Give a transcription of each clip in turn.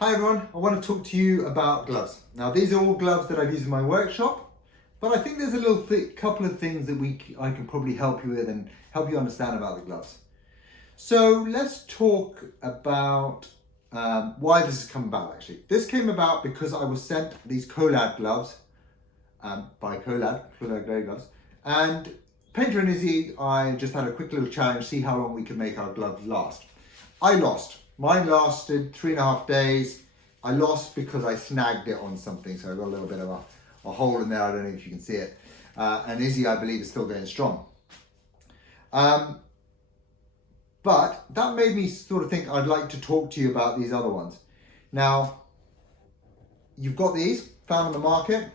Hi everyone, I want to talk to you about gloves. Now these are all gloves that I've used in my workshop, but I think there's a little couple of things that I can probably help you with and help you understand about the gloves. So let's talk about why this has come about actually. This came about because I was sent these Collab gloves by Collab Grey gloves, and Painter and Izzy, I just had a quick little challenge, see how long we could make our gloves last. I lost. Mine lasted 3.5 days. I lost because I snagged it on something, so I got a little bit of a hole in there. I don't know if you can see it. And Izzy, I believe, is still going strong. But that made me sort of think I'd like to talk to you about these other ones. Now, you've got these found on the market.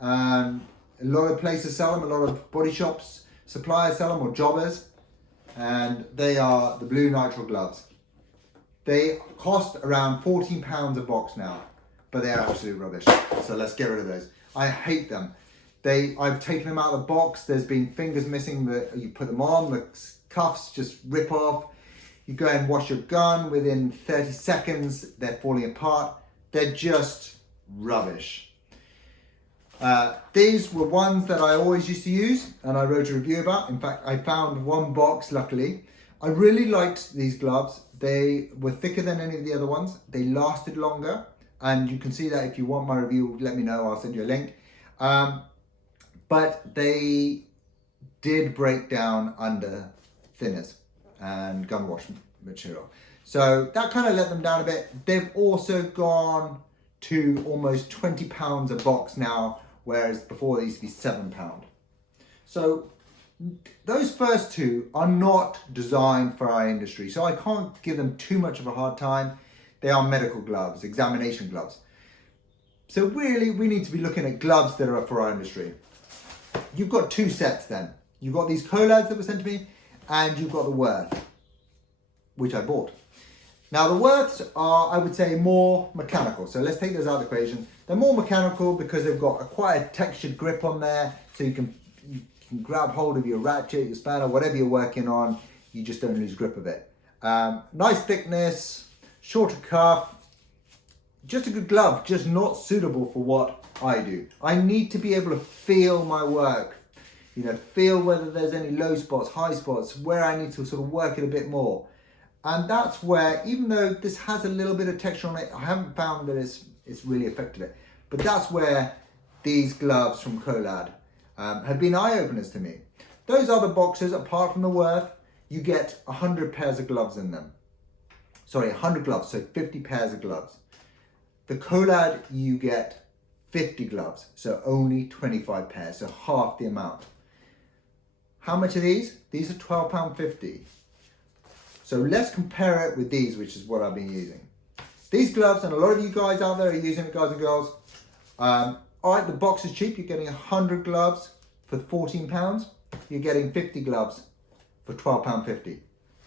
A lot of places sell them, a lot of body shops, suppliers sell them, or jobbers. And they are the blue nitrile gloves. They cost around £14 a box now, but they're absolute rubbish. So let's get rid of those. I hate them. I've taken them out of the box. There's been fingers missing. You put them on, the cuffs just rip off. You go and wash your gun. Within 30 seconds, they're falling apart. They're just rubbish. These were ones that I always used to use and I wrote a review about. In fact, I found one box, luckily. I really liked these gloves. They were thicker than any of the other ones. They lasted longer. And you can see that if you want my review, let me know, I'll send you a link. But they did break down under thinners and gun wash material. So that kind of let them down a bit. They've also gone to almost £20 a box now, whereas before they used to be £7. So those first two are not designed for our industry, so I can't give them too much of a hard time. They are medical gloves, examination gloves. So really, we need to be looking at gloves that are for our industry. You've got two sets then. You've got these Collabs that were sent to me, and you've got the Worth, which I bought. Now the Worths are, I would say, more mechanical. So let's take those out of the equation. They're more mechanical because they've got quite a textured grip on there, so you can grab hold of your ratchet, your spanner, whatever you're working on, you just don't lose grip of it. Nice thickness, shorter cuff, just a good glove, just not suitable for what I do. I need to be able to feel my work, feel whether there's any low spots, high spots, where I need to sort of work it a bit more. And that's where, even though this has a little bit of texture on it, I haven't found that it's really affected it. But that's where these gloves from Collab have been eye-openers to me. Those other boxes, apart from the Worth, you get 100 pairs of gloves in them. Sorry, 100 gloves, so 50 pairs of gloves. The Collab, you get 50 gloves, so only 25 pairs, so half the amount. How much are these? These are £12.50. So let's compare it with these, which is what I've been using. These gloves, and a lot of you guys out there are using it, guys and girls. All right, the box is cheap. You're getting 100 gloves for £14. You're getting 50 gloves for £12.50.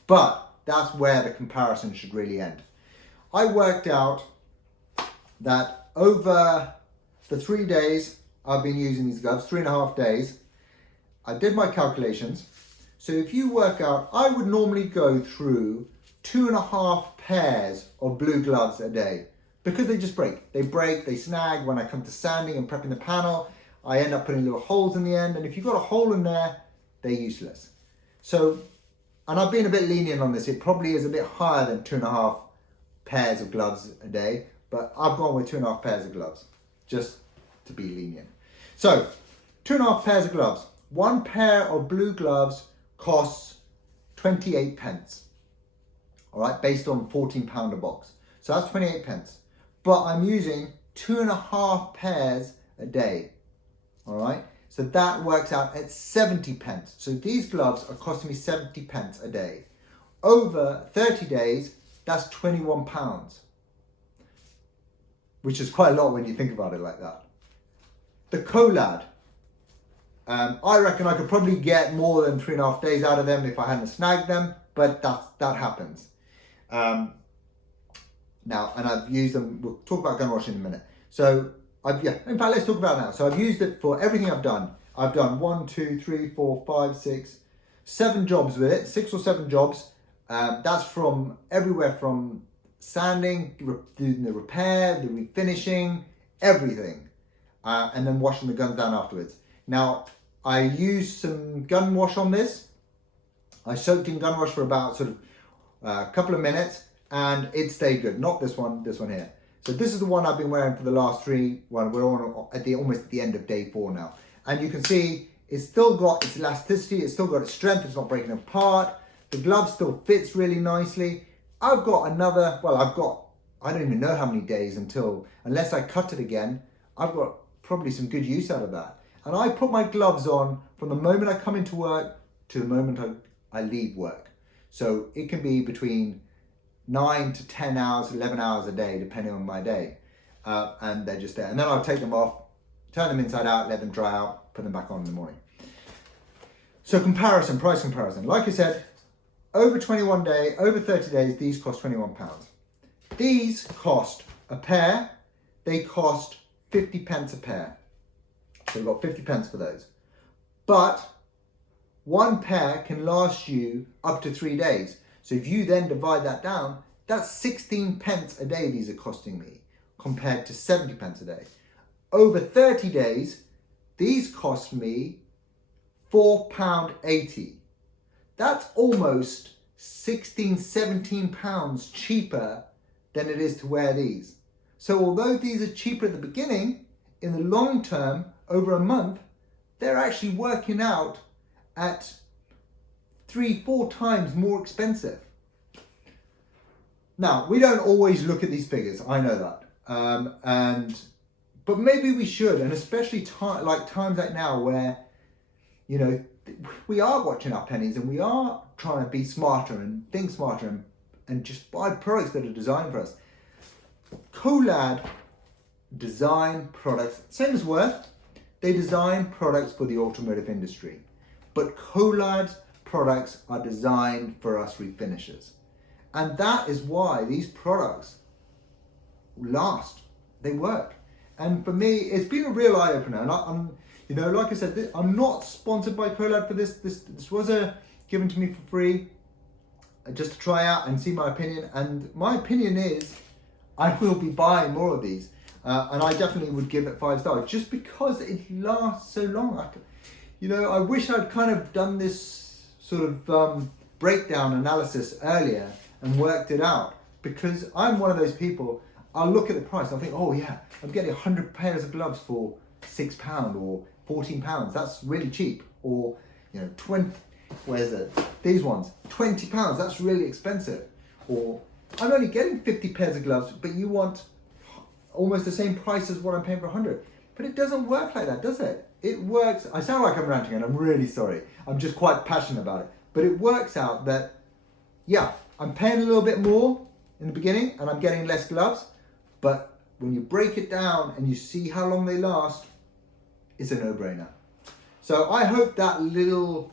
But that's where the comparison should really end. I worked out that over the 3 days I've been using these gloves, 3.5 days, I did my calculations. So if you work out, I would normally go through 2.5 pairs of blue gloves a day because they just break. They break, they snag. When I come to sanding and prepping the panel, I end up putting little holes in the end. And if you've got a hole in there, they're useless. So, and I've been a bit lenient on this. It probably is a bit higher than 2.5 pairs of gloves a day, but I've gone with 2.5 pairs of gloves just to be lenient. So 2.5 pairs of gloves. One pair of blue gloves costs 28 pence. All right, based on £14 a box. So that's 28 pence. But I'm using 2.5 pairs a day. All right, so that works out at 70 pence. So these gloves are costing me 70 pence a day. Over 30 days, that's £21, which is quite a lot when you think about it like that. The Collab, I reckon I could probably get more than 3.5 days out of them if I hadn't snagged them, but that happens. Now, and I've used them, we'll talk about gun washing in a minute. So, in fact, let's talk about it now. So I've used it for everything I've done. I've done 1, 2, 3, 4, 5, 6, 7 jobs with it, 6 or 7 jobs. That's from everywhere from sanding, doing the repair, the refinishing, everything. And then washing the guns down afterwards. Now, I used some gun wash on this. I soaked in gun wash for about sort of a couple of minutes, and it stayed good. Not this one here. So this is the one I've been wearing for the last 3. Well, we're on at the almost at the end of day 4 now. And you can see it's still got its elasticity, it's still got its strength, it's not breaking apart. The glove still fits really nicely. I've got another, I don't even know how many days unless I cut it again, I've got probably some good use out of that. And I put my gloves on from the moment I come into work to the moment I leave work. So it can be between 9 to 10 hours, 11 hours a day, depending on my day. And they're just there. And then I'll take them off, turn them inside out, let them dry out, put them back on in the morning. So price comparison. Like I said, over 30 days, these cost £21. These cost a pair, they cost 50p a pair. So we've got 50p for those. But one pair can last you up to 3 days. So if you then divide that down, that's 16p a day these are costing me, compared to 70p a day. Over 30 days, these cost me £4.80. That's almost 16, 17 pounds cheaper than it is to wear these. So although these are cheaper at the beginning, in the long term, over a month, they're actually working out at 3-4 times more expensive. Now, we don't always look at these figures, I know that. But maybe we should, and especially times like now where, you know, we are watching our pennies and we are trying to be smarter and think smarter and just buy products that are designed for us. Colad design products, same as Worth, they design products for the automotive industry. But Colad's products are designed for us refinishers. And that is why these products last, they work. And for me, it's been a real eye-opener. And I'm, you know, like I said, I'm not sponsored by Colad for this. This was given to me for free, just to try out and see my opinion. And my opinion is, I will be buying more of these. And I definitely would give it 5 stars, just because it lasts so long. I wish I'd kind of done this sort of breakdown analysis earlier and worked it out, because I'm one of those people, I'll look at the price and I'll think, oh yeah, I'm getting 100 pairs of gloves for £6 or £14. That's really cheap. Or, you know, 20, where's it? These ones, £20, that's really expensive. Or I'm only getting 50 pairs of gloves, but you want almost the same price as what I'm paying for 100. But it doesn't work like that, does it? It works, I sound like I'm ranting and I'm really sorry. I'm just quite passionate about it. But it works out that, yeah, I'm paying a little bit more in the beginning and I'm getting less gloves. But when you break it down and you see how long they last, it's a no-brainer. So I hope that little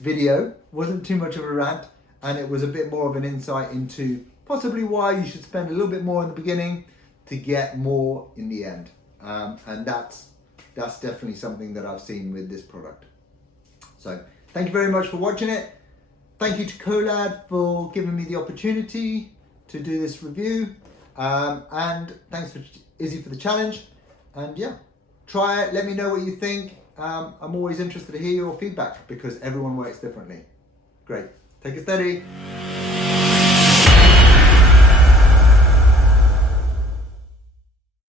video wasn't too much of a rant and it was a bit more of an insight into possibly why you should spend a little bit more in the beginning to get more in the end. And that's definitely something that I've seen with this product. So thank you very much for watching it. Thank you to Colad for giving me the opportunity to do this review. And thanks for Izzy for the challenge. And yeah, try it, let me know what you think. I'm always interested to hear your feedback because everyone works differently. Great, take it steady.